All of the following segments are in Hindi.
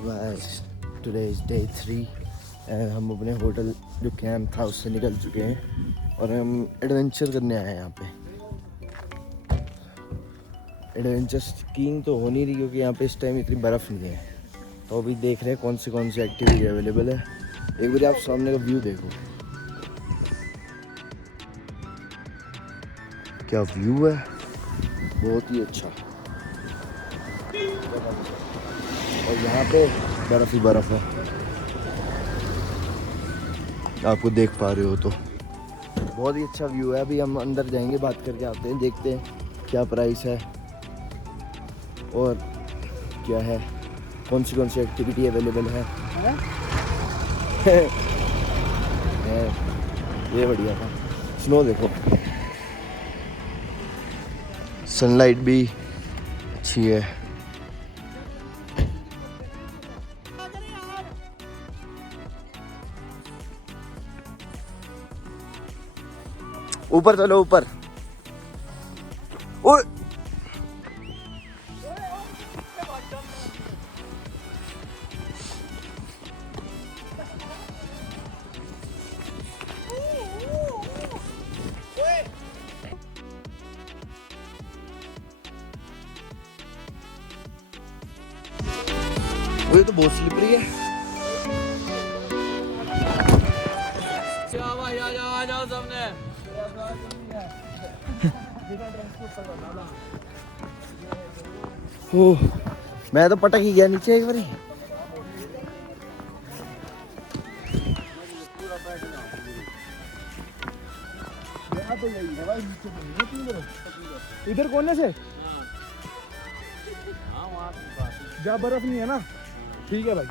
Guys today is day 3 and हम अपने होटल जो कैंप था उससे निकल चुके हैं और हम एडवेंचर करने आए हैं यहाँ पे। एडवेंचर स्कीइंग तो हो नहीं रही क्योंकि यहाँ पे इस टाइम इतनी बर्फ़ नहीं है, तो अभी देख रहे हैं कौन सी एक्टिविटी अवेलेबल है। एक बार आप सामने का व्यू देखो, क्या व्यू है, बहुत ही अच्छा। और यहाँ पे बर्फ़ ही बर्फ़ है, आपको देख पा रहे हो तो बहुत ही अच्छा व्यू है। अभी हम अंदर जाएंगे, बात करके आते हैं, देखते हैं क्या प्राइस है और क्या है, कौन सी एक्टिविटी अवेलेबल है। ये बढ़िया था। स्नो देखो, सनलाइट भी अच्छी है। ऊपर चलो, ऊपर। ओए ये तो बहुत स्लिपरी है। आ जाओ सामने। ओह, मैं तो पटक ही गया नीचे एक बारी। इधर कोने से जहाँ बर्फ नहीं है ना, ठीक है भाई।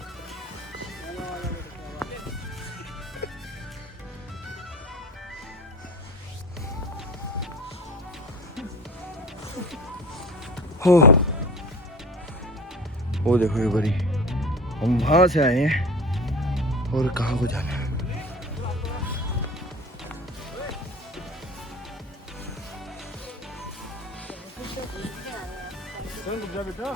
हो, वो देखो ये बड़ी, हम वहां से आए हैं और कहाँ को जाना है। बेटा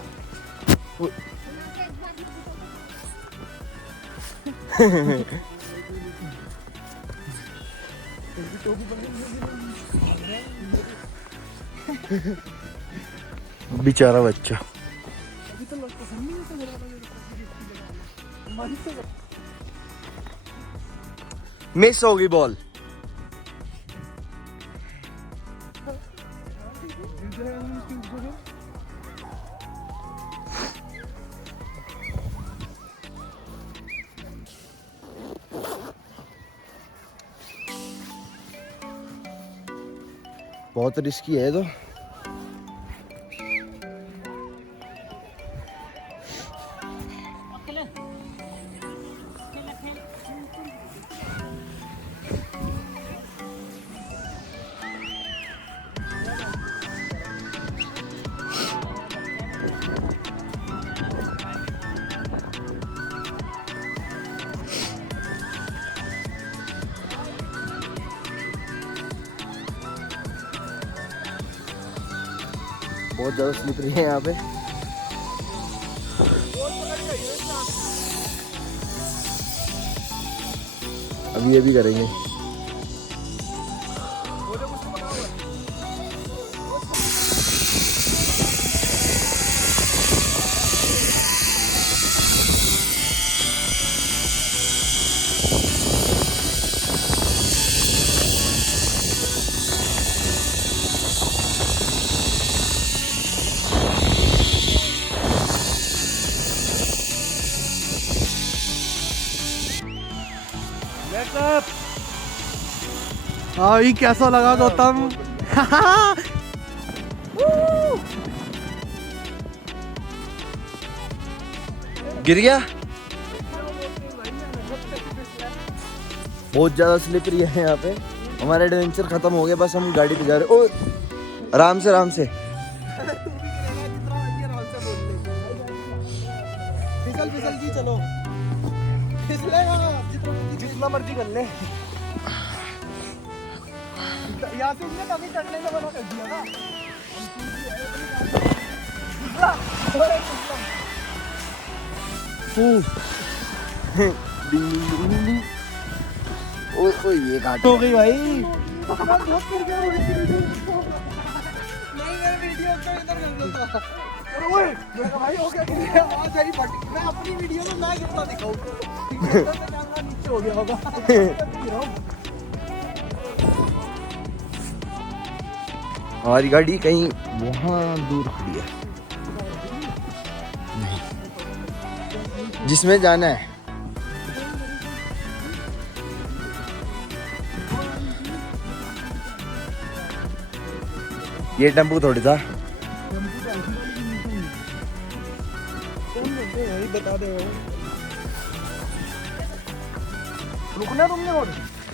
बेचारा बच्चा। मिस होगी बॉल। बहुत रिस्की है तो। बहुत ज़्यादा स्लिपरी है यहाँ पे। अभी ये भी करेंगे। ये कैसा लगा गौतम? गिर गया। बहुत ज्यादा स्लिपरी है यहाँ पे। हमारा एडवेंचर खत्म हो गया, बस हम गाड़ी पे जा रहे। ओ आराम से आराम से। फिसल फिसल की चलो, फिसलेगा जितना मर्जी कर ले। यहाँ से उसने कभी चढ़ने का मना कर दिया ना। ओ ये काट हो गई भाई। बहुत कर गया नहीं मैं वीडियो तो इधर कर देता। अरे ओए मेरा भाई हो गया आवाज आई फट। मैं अपनी वीडियो में मैं कितना दिखाऊं। कैमरा नीचे हो गया होगा। हमारी गाड़ी कहीं वहाँ दूर खड़ी है। नहीं, जिसमें जाना है। ये टेम्पू थोड़ी था। बता दे रुकना तुमने और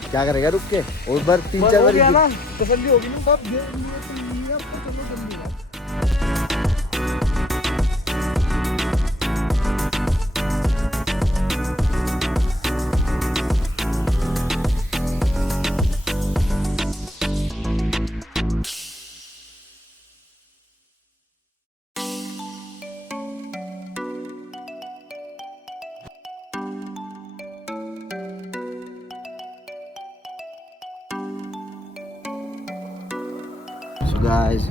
क्या करेगा रुक के और बार 3-4 बार ना तसल्ली होगी ना तब ये आपको चलो जल्दी है। गाइस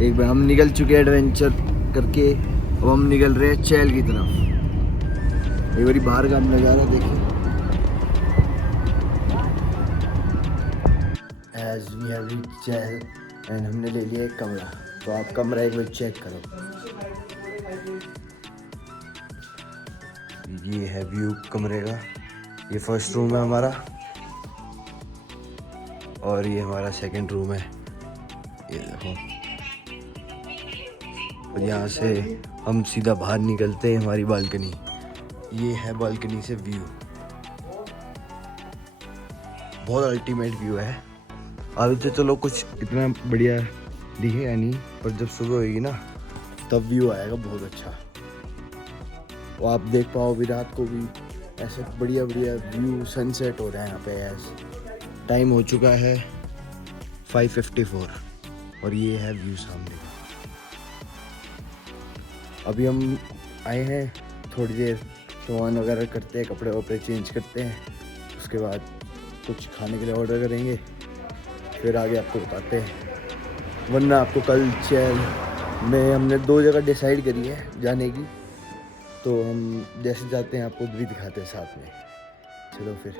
एक बार हम निकल चुके एडवेंचर करके, अब हम निकल रहे हैं चैल की तरफ। एक बारी बाहर का नज़ारा देखिए। As we have reached Chail and हमने ले लिया एक कमरा। तो आप कमरा एक बार चेक करो। ये है व्यू कमरे का। ये फर्स्ट रूम है हमारा और ये हमारा सेकंड रूम है। ये देखो, और यहाँ से हम सीधा बाहर निकलते हैं हमारी बालकनी। ये है बालकनी से व्यू, बहुत अल्टीमेट व्यू है। अभी तो चलो कुछ इतना बढ़िया दिखेगा नहीं, पर जब सुबह होगी ना तब व्यू आएगा बहुत अच्छा। और आप देख पाओ भी रात को भी ऐसे बढ़िया बढ़िया व्यू, सनसेट हो रहा है यहाँ पे। ऐसे टाइम हो चुका है 5:54 और ये है व्यू सामने का। अभी हम आए हैं, थोड़ी देर सामान वगैरह करते हैं, कपड़े वपड़े चेंज करते हैं, उसके बाद कुछ खाने के लिए ऑर्डर करेंगे, फिर आगे आपको बताते हैं। वरना आपको कल चैल में हमने 2 जगह डिसाइड करी है जाने की, तो हम जैसे जाते हैं आपको भी दिखाते हैं साथ में। चलो फिर।